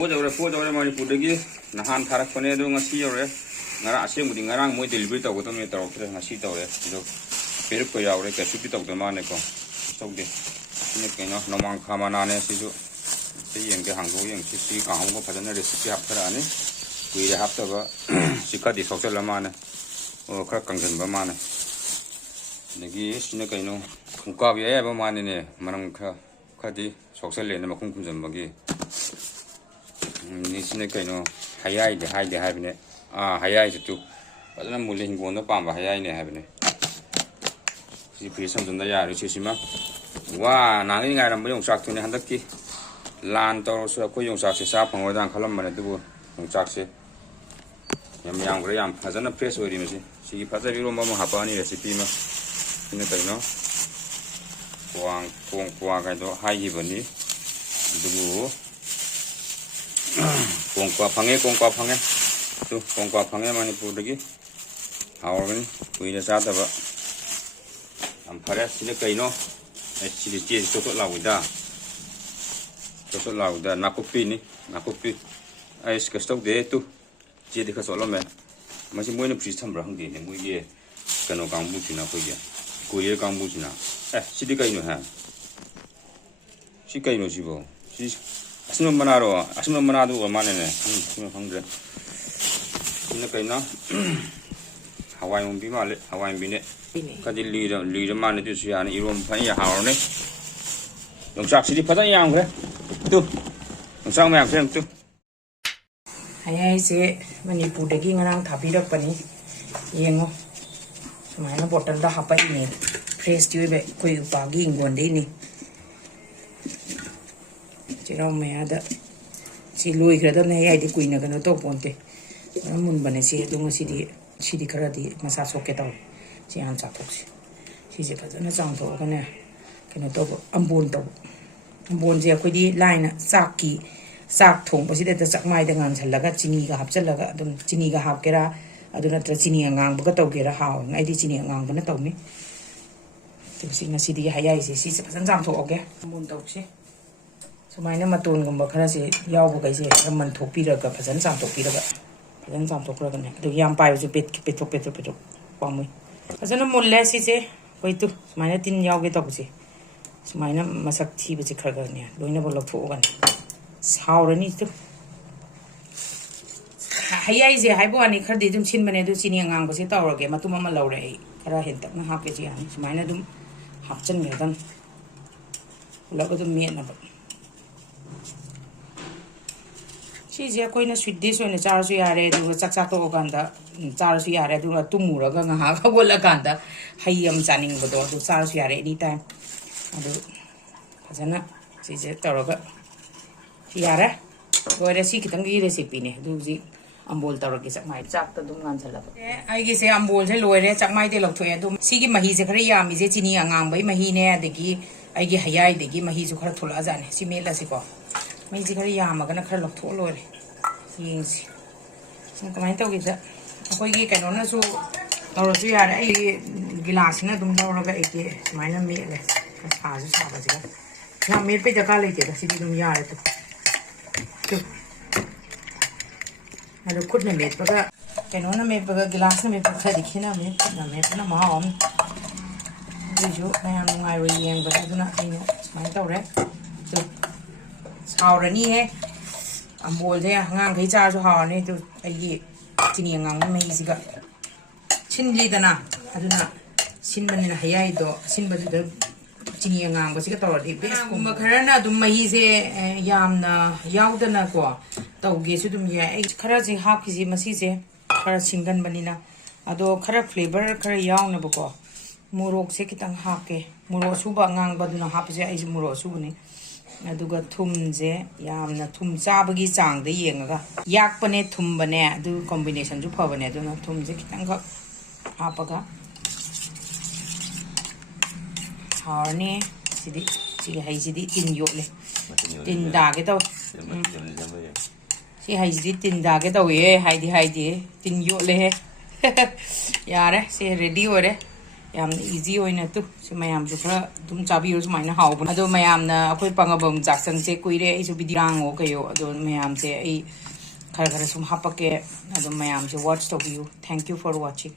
포저래 머니푸르기 나한 타락번에도 ngasi 요래 ngara asemudi ngarang moi delivery tawdo me tawkre ngasi tawre do peruk ko yawre ka supi tawdo mane ko tawde ne keno nomang khamana ne siju se yenge hangdo yeng si ka hanggo phadana recipe hapra ani kuire haptaga sikka di social mane o khara kangjan ba mane negi sine keno khungka bi ya ba mane ne marang kha khadi social le ne ma khungkum jam bagiนี่ก็เนาะหายายเดี๋ยวหายไปเนี่ยหายายสุดจุเพราะฉะนั้นมูลหิงกวนต้องปั๊มไปหายายเนี่ยหายไปเนี่ยสิพี่สมดุลได้ยาหรือเชื่อสิมั้ยว่าหนังยังไงเราไม่ยงสักตัวนี้ฮันดักกี้ลานตัวสุดก็ยงสักเสียทราบของวัดดังขลุ่มมันดูยงสักเสียยังก็ยังเพราะฉะนั้นเพรสไว้ดีมั้ยสิเพราะฉะนั้นวิโรมาหาปานี่เรซิปีมั้ยนี่ก็เนาะกวางกันตัวหายยี่บันนี้ดูkongkwa phange tu kongkwa phange manipur dagi hawargani kuida sa ta ba amphare sine kaino chili che to lawida nakupi ais ka stok de tu che de ka solo me masi moina pris thambra hang de ne moi ye kano kangbu china ko ye kuye kangbu china sidi kaino ha si kaino sibo si 아시는 분하도 얼마네네. 형들. 이거 그이나 하와이 온비 말래. 하와이 비네. 가지 리르만에 주시 안에 이런 판이 하오네. 영상 시리 파다 양 그래. 또 영상 양 그냥 또. 하야이세 머니푸르기 ngarang thabirakpani yengo sumaina bottle da hapaini fresh tibe koi upagi ingondei ni chirau meada si lui grada ne ai di kuina kana to ponte mun bane si dung si di kara di masa soke taw si am cha to si je phajana chang to kana to ambon je koi di line sak thong pa si de chak mai da ngan chalaga chini ga hap chalaga dum chini ga hap kera aduna tra chini ngang ba ka to kera haw ngai di chini ngang ba na to mi si ngasi di hayai si je phajana chang to oke ambon to si sumaina matun khara se yaw bu kai se man thopi ra ka phajan sam thopi ra ka phajan sam thok ra ka ne du yam pai ju pet pamui phajan mulle si se koi tu sumaina tin yaw ge to bu se sumaina masak thi bu se khar ga ne loina bo lok tho ga saw ra ni tu hayai je hai bo ani khar di dum chin bane du chini ngang bu se taw ra ge matum ma law re khara hen tak na ha ke ji ani sumaina dum hap chen ge dan lok dum me na ba 시제 거기는 스윗디스는 자르수 야래 두고 짝짝도 간다 자르수 야래 두고 뚜무라가 나하고 올라간다 하이엄 자닝 것도 또 자르수 야래 anytime 아주 하잖아 시제 떨어가 야래 거래 시 기타 이 레시피네 두지 암볼 떨어기 짝마이 짝도 좀 간살라 아이게세 암볼세 로이레 짝마이데 럭토에 좀 시기 마히제 그래 야미제 지니 안강바이 마히네 아데기 아이게 하야이데기 마히주 खरा थोलाजाने सिमेलासिको मैजी खर यामगना खर लखथो लोरे येंसी सम कमाय तौगिदा अखोइगी कैनोनासु तौरसु यारे आई गिलासना दुम लौरगा एके सुमाइना मेले साजु साबाजिगा या met पे जका लेते सिदी दुम यारे तो अरे खुद ने मेट पगा कैनोना मेट पगा गिलास ने मेट पगा दिखिना मेट ना माम जो मैं नुंगाई रो येंग बदा दुना आइनो सुमाइ तौरे तो सावरनी है अम्बोल से हंगांग कई चार जो हावने तो ये चिनी हंगांग में इसी का छिंजीदना अदुना छिंबने ना हयाई तो छिंबदु द चिनी हंगांग बसी का तौरदी बेस्ट कुम खरना दुम मही से यामना यावदना को तौगे सु दुम या खरा से हाफ केजी मसी से खरा सिंगन बनिना अदो खरा फ्लेवर खरा यावना बको मोरोक से कितंग हाके मोरो सुबा ngang baduna hapse ai muro subuni aduga thumje yamna thum chabagi chang de yengaga yakpane thumbane adu combination ju phabane aduna thumje kitang ga hapaga harne sidi hai sidi tin yole tin da ge to si hai sidi tin da ge to ye hai di tin yole he yare se ready ore ꯌꯥꯝꯅ easy ꯑꯣꯏꯅ two ꯁꯤ ꯃꯌꯥꯝꯁꯨ ꯈꯔ ꯑꯗꯨꯝ ꯆꯥꯕꯤꯌꯨ ꯁꯨꯃꯥꯏꯅ ꯍꯥꯎꯕꯅꯦ ꯑꯗꯣ ꯃꯌꯥꯝꯅ ꯑꯩꯈꯣꯏ ꯄꯪꯉꯕꯝ ꯆꯥꯛꯁꯪꯁꯦ ꯀꯨꯏꯔꯦ ꯑꯩꯁꯨ ꯕꯤꯗꯤꯔꯥꯡꯉꯣ ꯀꯩꯌꯣ ꯑꯗꯣ ꯃꯌꯥꯝꯁꯦ ꯑꯩ ꯈꯔ ꯈꯔ ꯁꯨꯝ ꯍꯥꯞꯄꯛꯀꯦ ꯑꯗꯨꯝ ꯃꯌꯥꯝꯁꯦ ꯋꯥꯠꯆ ꯇꯧꯕꯤꯌꯨ ꯊꯦꯡꯛ ꯌꯨ ꯐꯣꯔ ꯋꯥꯆꯤꯡ